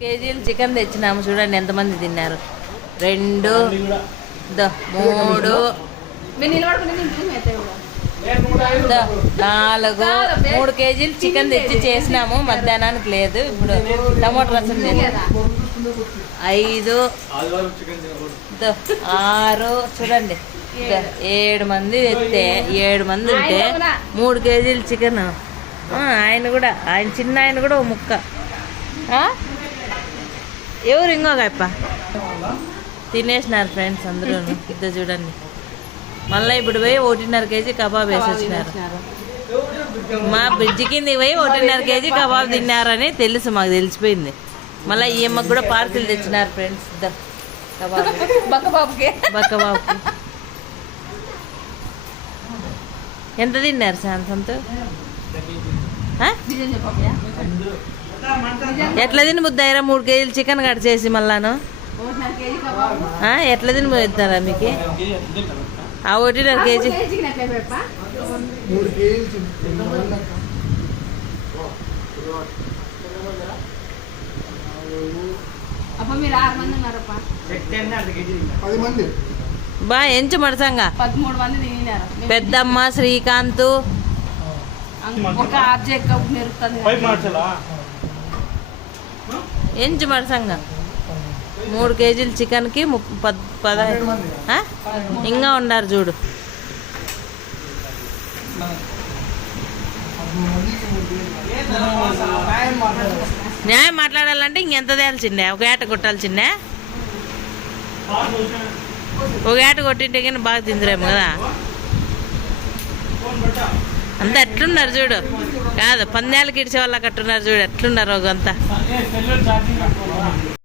కేజీలు చికెన్ తెచ్చినాము చూడండి ఎంతమంది తిన్నారు. రెండు దో, మూడు నాలుగు మూడు కేజీలు చికెన్ తెచ్చి చేసినాము. మధ్యాహ్నానికి లేదు. ఇప్పుడు టమోటా రసం ఐదు దో, ఆరు చూడండి. ఏడు మంది తెస్తే ఏడు మంది ఉంటే మూడు కేజీలు చికెన్. ఆయన కూడా. ఆయన చిన్న ఆయన కూడా ముక్క. ఆ? ఎవరు ఇంకొక అప్ప? తినేసినారు ఫ్రెండ్స్ అందరూ ఇద్దరు చూడండి. మళ్ళీ ఇప్పుడు పోయి ఒకటిన్నర కేజీ కబాబ్ వేసి వచ్చినారు మా బ్రిడ్జి కింద పోయి ఒకటిన్నర కేజీ కబాబ్ తిన్నారని తెలుసు మాకు తెలిసిపోయింది. మళ్ళీ ఈ అమ్మకు కూడా పార్సిల్ తెచ్చినారు ఫ్రెండ్స్ ఇద్దరు కబాబ్. బక్కబాబుకి. ఎంత తిన్నారు శాంతంతో ఎట్లా తిని ముద్దయ్యారా మూడు కేజీలు చికెన్ కట్ చేసి మళ్ళాను? ఎట్లా తిని పోతారా మీకు? ఆ ఒకటిన్నర కేజీ. కేజీకి నెట్లే పెప్ప మూడు కేజీలు అప్ప మీరు ఆరు మంది ఉన్నారప్ప పది మంది. బా ఎంచు మడసంగా. పెద్దమ్మ శ్రీకాంత్. ఒక ఆబ్జెక్ట్ ఒకటి మెరుస్తుంది ఎంచు మరసంగా మూడు కేజీలు చికెన్కి పద్ పదహైదు ఇంకా ఉన్నారు చూడు. న్యాయం మాట్లాడాలంటే ఇంకెంత తేల్చిండే ఒక ఏట కొట్టాల్సిండే ఒక ఏట కొట్టింటే కానీ బాగా తిందిరేమో కదా? అంత ఎట్లున్నారు చూడు. కాదు పందేళ్ళకి ఇడిచే వాళ్ళకి అట్టున్నారు చూడు ఎట్లున్నారు ఒక అంతా